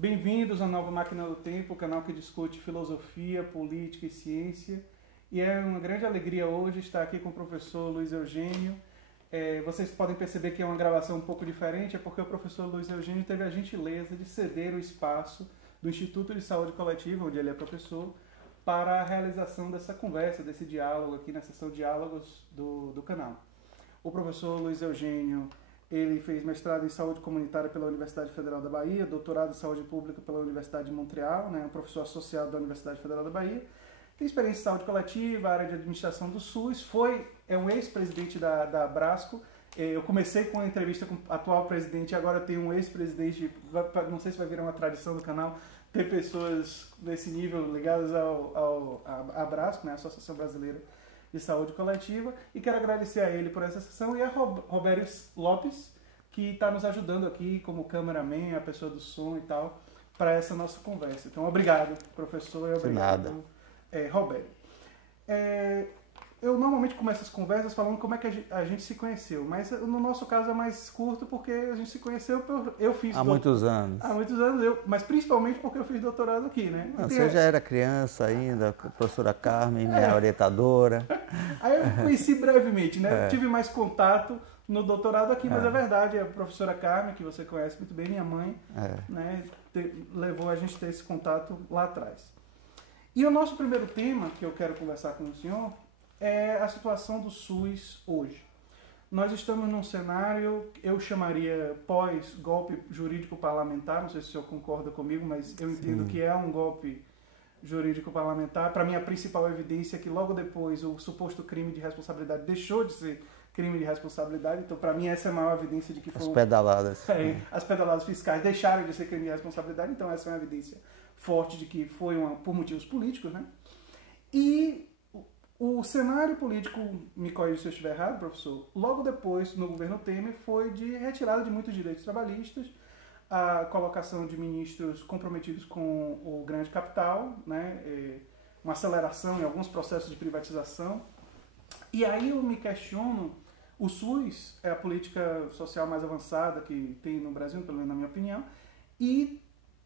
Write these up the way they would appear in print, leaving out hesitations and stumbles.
Bem-vindos à Nova Máquina do Tempo, o canal que discute filosofia, política e ciência. E é uma grande alegria hoje estar aqui com o professor Luiz Eugênio. Vocês podem perceber que é uma gravação um pouco diferente, é porque o professor Luiz Eugênio teve a gentileza de ceder o espaço do Instituto de Saúde Coletiva, onde ele é professor, para a realização dessa conversa, desse diálogo aqui na sessão Diálogos do canal. O professor Luiz Eugênio, ele fez mestrado em Saúde Comunitária pela Universidade Federal da Bahia, doutorado em Saúde Pública pela Universidade de Montreal, né, professor associado da Universidade Federal da Bahia, tem experiência em saúde coletiva, área de administração do SUS, é um ex-presidente da Abrasco. Eu comecei com a entrevista com o atual presidente, agora tem um ex-presidente, não sei se vai virar uma tradição do canal, ter pessoas desse nível ligadas à Abrasco, né, Associação Brasileira de Saúde Coletiva, e quero agradecer a ele por essa sessão e a Robério Lopes, que está nos ajudando aqui como cameraman, a pessoa do som e tal, para essa nossa conversa. Então, obrigado, professor, e obrigado, Robério. Eu normalmente começo as conversas falando como é que a gente se conheceu, mas no nosso caso é mais curto porque a gente se conheceu, eu fiz... Há muitos anos. Há muitos anos, mas principalmente porque eu fiz doutorado aqui, né? Não, você já era criança ainda, a professora Carmen, minha orientadora. Aí eu conheci brevemente, né? Tive mais contato no doutorado aqui, mas é verdade, a professora Carmen, que você conhece muito bem, minha mãe, né, levou a gente a ter esse contato lá atrás. E o nosso primeiro tema que eu quero conversar com o senhor é a situação do SUS hoje. Nós estamos num cenário, eu chamaria pós-golpe jurídico parlamentar, não sei se o senhor concorda comigo, mas eu entendo que é um golpe jurídico parlamentar. Para mim, a principal evidência é que logo depois o suposto crime de responsabilidade deixou de ser crime de responsabilidade, então para mim essa é a maior evidência de que foi... As pedaladas. As pedaladas fiscais deixaram de ser crime de responsabilidade, então essa é uma evidência forte de que foi por motivos políticos, né? E o cenário político, me corrija se eu estiver errado, professor, logo depois, no governo Temer, foi de retirada de muitos direitos trabalhistas, a colocação de ministros comprometidos com o grande capital, né, uma aceleração em alguns processos de privatização. E aí eu me questiono, o SUS é a política social mais avançada que tem no Brasil, pelo menos na minha opinião, e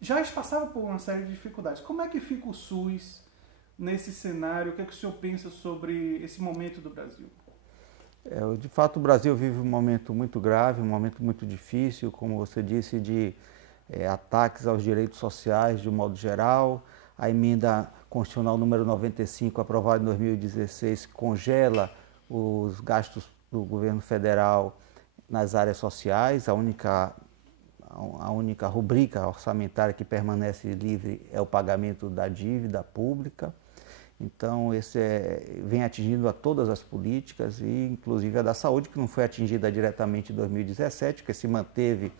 já passava por uma série de dificuldades. Como é que fica o SUS nesse cenário? O que é que o senhor pensa sobre esse momento do Brasil? De fato, o Brasil vive um momento muito grave, um momento muito difícil, como você disse, de ataques aos direitos sociais de um modo geral. A emenda constitucional número 95, aprovada em 2016, congela os gastos do governo federal nas áreas sociais. A única rubrica orçamentária que permanece livre é o pagamento da dívida pública. Então, vem atingindo a todas as políticas, e inclusive a da saúde, que não foi atingida diretamente em 2017, porque se manteve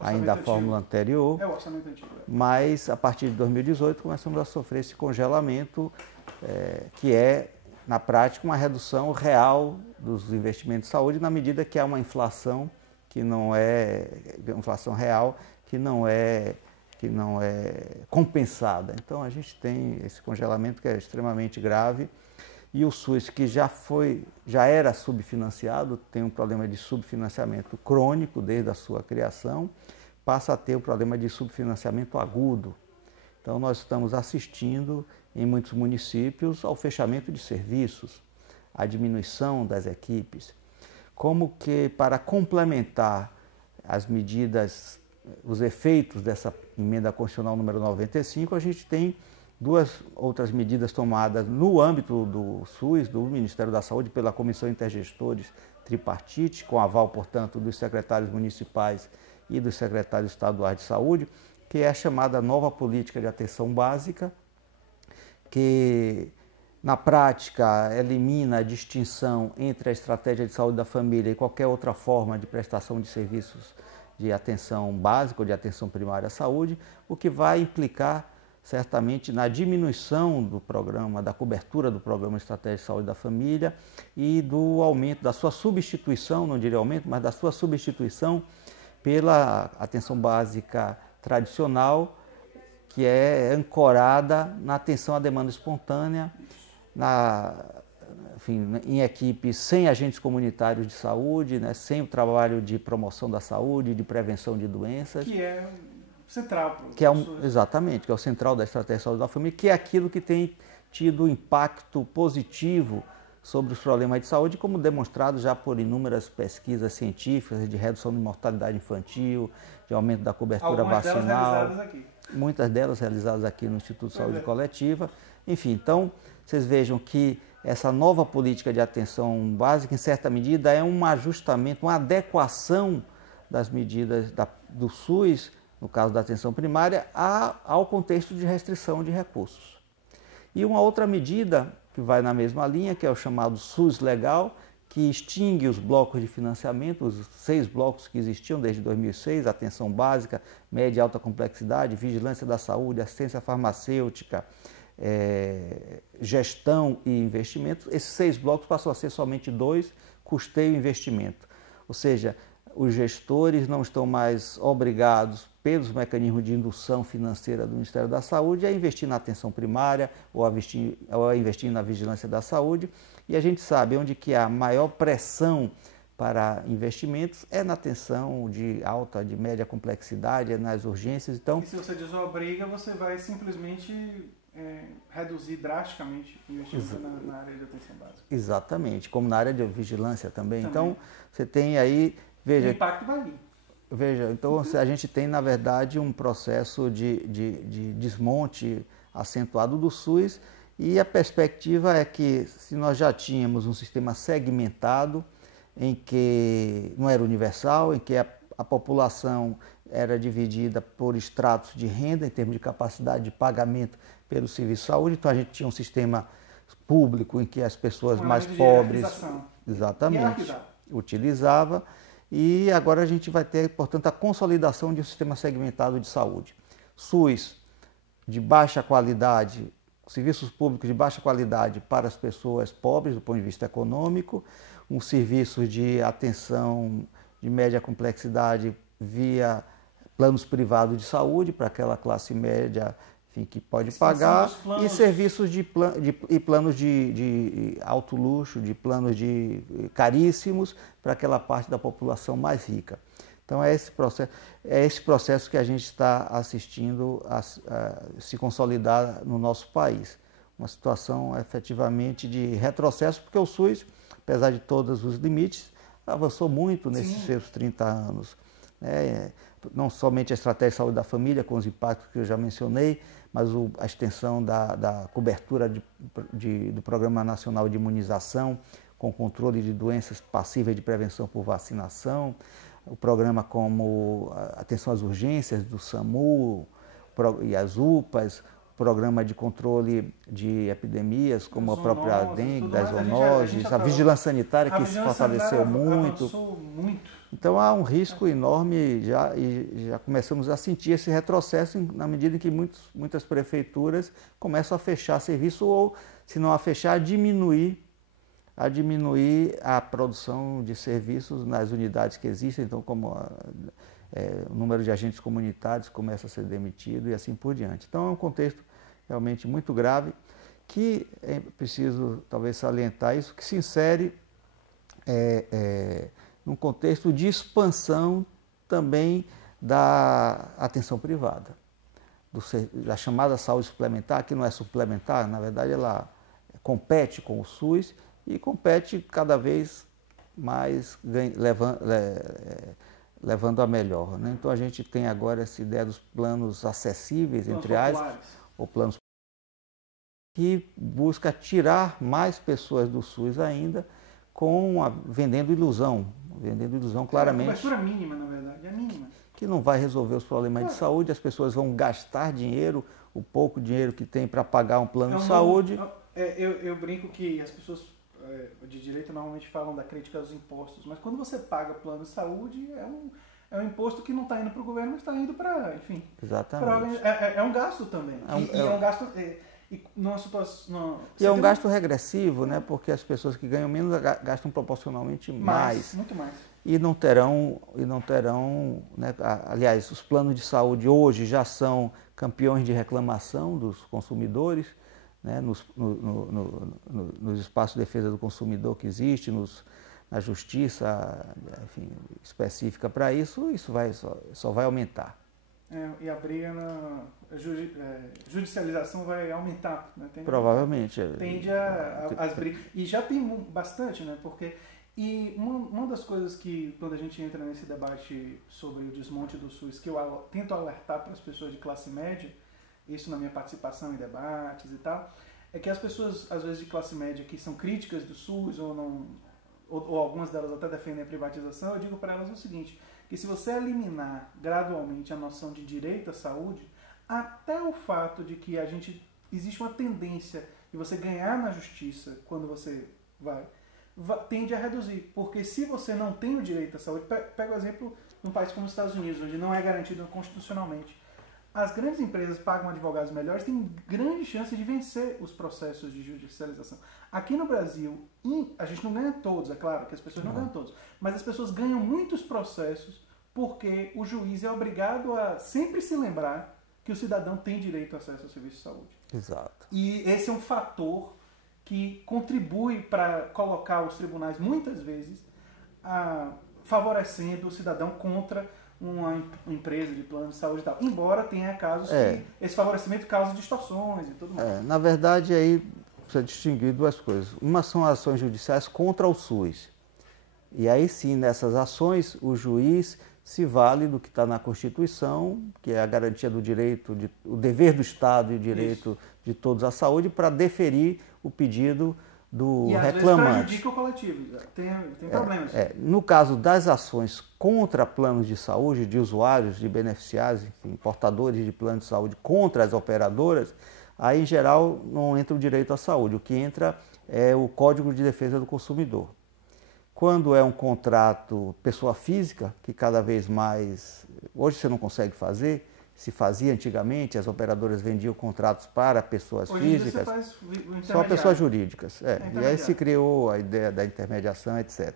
ainda a fórmula anterior. É o orçamento antigo. Mas, a partir de 2018, começamos a sofrer esse congelamento, que é, na prática, uma redução real dos investimentos em saúde, na medida que há uma inflação que não é inflação real, que não é compensada. Então a gente tem esse congelamento que é extremamente grave, e o SUS, que já era subfinanciado, tem um problema de subfinanciamento crônico desde a sua criação, passa a ter um problema de subfinanciamento agudo. Então nós estamos assistindo em muitos municípios ao fechamento de serviços, à diminuição das equipes, como que para complementar as medidas, os efeitos dessa emenda constitucional número 95, a gente tem duas outras medidas tomadas no âmbito do SUS, do Ministério da Saúde, pela Comissão Intergestores Tripartite, com aval, portanto, dos secretários municipais e dos secretários estaduais de saúde, que é a chamada nova política de atenção básica, que na prática elimina a distinção entre a estratégia de saúde da família e qualquer outra forma de prestação de serviços de atenção básica ou de atenção primária à saúde, o que vai implicar certamente na diminuição do programa, da cobertura do programa Estratégia de Saúde da Família e do aumento, da sua substituição, não diria aumento, mas da sua substituição pela atenção básica tradicional, que é ancorada na atenção à demanda espontânea, em equipes sem agentes comunitários de saúde, né, sem o trabalho de promoção da saúde, de prevenção de doenças. Que central. Que é exatamente, que é o central da estratégia de saúde da família, que é aquilo que tem tido impacto positivo sobre os problemas de saúde, como demonstrado já por inúmeras pesquisas científicas de redução de mortalidade infantil, de aumento da cobertura vacinal. Delas realizadas aqui. Muitas delas realizadas aqui no Instituto de Saúde Coletiva. Enfim, então, vocês vejam que essa nova política de atenção básica, em certa medida, é um ajustamento, uma adequação das medidas do SUS, no caso da atenção primária, ao contexto de restrição de recursos. E uma outra medida que vai na mesma linha, que é o chamado SUS Legal, que extingue os blocos de financiamento, os 6 blocos que existiam desde 2006, atenção básica, média e alta complexidade, vigilância da saúde, assistência farmacêutica, gestão e investimentos. Esses 6 blocos passam a ser somente 2, custeio e investimento. Ou seja, os gestores não estão mais obrigados, pelos mecanismos de indução financeira do Ministério da Saúde, a investir na atenção primária ou a investir na vigilância da saúde. E a gente sabe onde que há maior pressão para investimentos é na atenção de alta, de média complexidade, é nas urgências. Então, e se você desobriga, você vai simplesmente reduzir drasticamente o investimento na área de atenção básica. Exatamente, como na área de vigilância também. Então, você tem aí... Veja, o impacto vai vir. Veja, então a gente tem, na verdade, um processo de desmonte acentuado do SUS, e a perspectiva é que, se nós já tínhamos um sistema segmentado, em que não era universal, em que a população era dividida por estratos de renda, em termos de capacidade de pagamento pelo serviço de saúde, então a gente tinha um sistema público em que as pessoas mais pobres exatamente utilizava. E agora a gente vai ter, portanto, a consolidação de um sistema segmentado de saúde. SUS de baixa qualidade, serviços públicos de baixa qualidade para as pessoas pobres do ponto de vista econômico, um serviço de atenção de média complexidade via planos privados de saúde para aquela classe média, enfim, que pode pagar, e serviços planos de alto luxo, de planos caríssimos para aquela parte da população mais rica. Então é esse processo que a gente está assistindo a se consolidar no nosso país. Uma situação efetivamente de retrocesso, porque o SUS, apesar de todos os limites, avançou muito nesses seus 30 anos. Não somente a estratégia de saúde da família, com os impactos que eu já mencionei, mas a extensão da cobertura do Programa Nacional de Imunização, com controle de doenças passíveis de prevenção por vacinação, o programa como atenção às urgências do SAMU e as UPAs, o programa de controle de epidemias, como a própria dengue, das zoonoses, a vigilância sanitária, que se fortaleceu muito. Então há um risco enorme e já começamos a sentir esse retrocesso na medida em que muitas prefeituras começam a fechar serviço ou, se não a fechar, a diminuir a produção de serviços nas unidades que existem. Então, como o número de agentes comunitários começa a ser demitido e assim por diante. Então é um contexto realmente muito grave que é preciso talvez salientar isso, que se insere num contexto de expansão também da atenção privada, da chamada saúde suplementar, que não é suplementar, na verdade ela compete com o SUS e compete cada vez mais levando a melhor. Né? Então a gente tem agora essa ideia dos planos acessíveis, entre aspas, ou planos que busca tirar mais pessoas do SUS ainda, vendendo ilusão claramente. A cobertura mínima, na verdade, é mínima. Que não vai resolver os problemas de saúde, as pessoas vão gastar dinheiro, o pouco dinheiro que tem para pagar um plano de saúde. Eu brinco que as pessoas de direita normalmente falam da crítica aos impostos, mas quando você paga plano de saúde, é um imposto que não está indo para o governo, mas está indo para, enfim... Exatamente. É um gasto também. É um gasto... E é um gasto regressivo, né? Porque as pessoas que ganham menos gastam proporcionalmente mais. Muito mais. E não terão, né? Aliás, os planos de saúde hoje já são campeões de reclamação dos consumidores, né? Nos espaços de defesa do consumidor que existe, na justiça, enfim, específica para isso só vai aumentar. E a briga judicialização vai aumentar, né? Provavelmente. Tende as brigas. E já tem bastante, né? Porque... E uma das coisas que, quando a gente entra nesse debate sobre o desmonte do SUS, que eu tento alertar para as pessoas de classe média, isso na minha participação em debates e tal, é que as pessoas, às vezes, de classe média que são críticas do SUS ou algumas delas até defendem a privatização, eu digo para elas o seguinte, que se você eliminar gradualmente a noção de direito à saúde, até o fato de que existe uma tendência de você ganhar na justiça quando você tende a reduzir. Porque se você não tem o direito à saúde, pega o exemplo de um país como os Estados Unidos, onde não é garantido constitucionalmente. As grandes empresas pagam advogados melhores, têm grande chance de vencer os processos de judicialização. Aqui no Brasil, a gente não ganha todos, é claro que as pessoas não ganham todos, mas as pessoas ganham muitos processos porque o juiz é obrigado a sempre se lembrar que o cidadão tem direito ao acesso ao serviço de saúde. Exato. E esse é um fator que contribui para colocar os tribunais, muitas vezes, favorecendo o cidadão contra uma empresa de plano de saúde e tal. Embora tenha casos que esse favorecimento causa distorções e tudo mais. Na verdade, aí precisa distinguir duas coisas. Uma são ações judiciais contra o SUS. E aí sim, nessas ações, o juiz se vale do que está na Constituição, que é a garantia do direito, o dever do Estado e o direito de todos à saúde, para deferir o pedido do reclamante. E às vezes prejudica o coletivo, tem problemas. No caso das ações contra planos de saúde, de usuários, de beneficiários, enfim, portadores de plano de saúde contra as operadoras, aí em geral não entra o direito à saúde, o que entra é o Código de Defesa do Consumidor. Quando é um contrato pessoa física, que cada vez mais, hoje você não consegue fazer, se fazia antigamente, as operadoras vendiam contratos para pessoas físicas, só pessoas jurídicas. E aí se criou a ideia da intermediação, etc.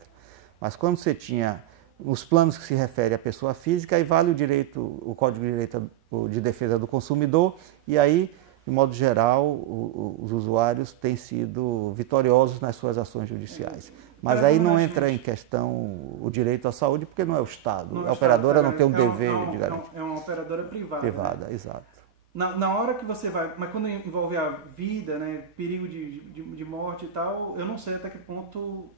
Mas quando você tinha os planos que se referem à pessoa física, aí vale o Código de Direito de Defesa do Consumidor, e aí, de modo geral, os usuários têm sido vitoriosos nas suas ações judiciais. Mas aí não entra em questão o direito à saúde, porque não é o Estado. A operadora não tem um dever de garantia. É uma operadora privada. Privada, né? Exato. Na hora que você vai... Mas quando envolve a vida, né, perigo de morte e tal, eu não sei até que ponto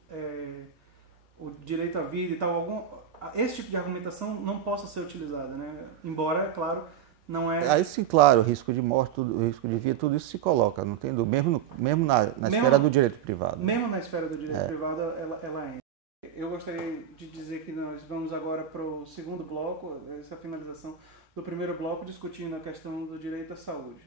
o direito à vida e tal, esse tipo de argumentação não possa ser utilizada, né? Embora, claro, não é... Aí sim, claro, o risco de morte, o risco de vida, tudo isso se coloca, não tem dúvida, mesmo na esfera do direito privado. Mesmo na esfera do direito privado, ela entra. Eu gostaria de dizer que nós vamos agora para o segundo bloco, essa finalização do primeiro bloco, discutindo a questão do direito à saúde.